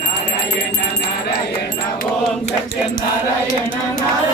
Narayana Narayana Om Satya Narayana Narayana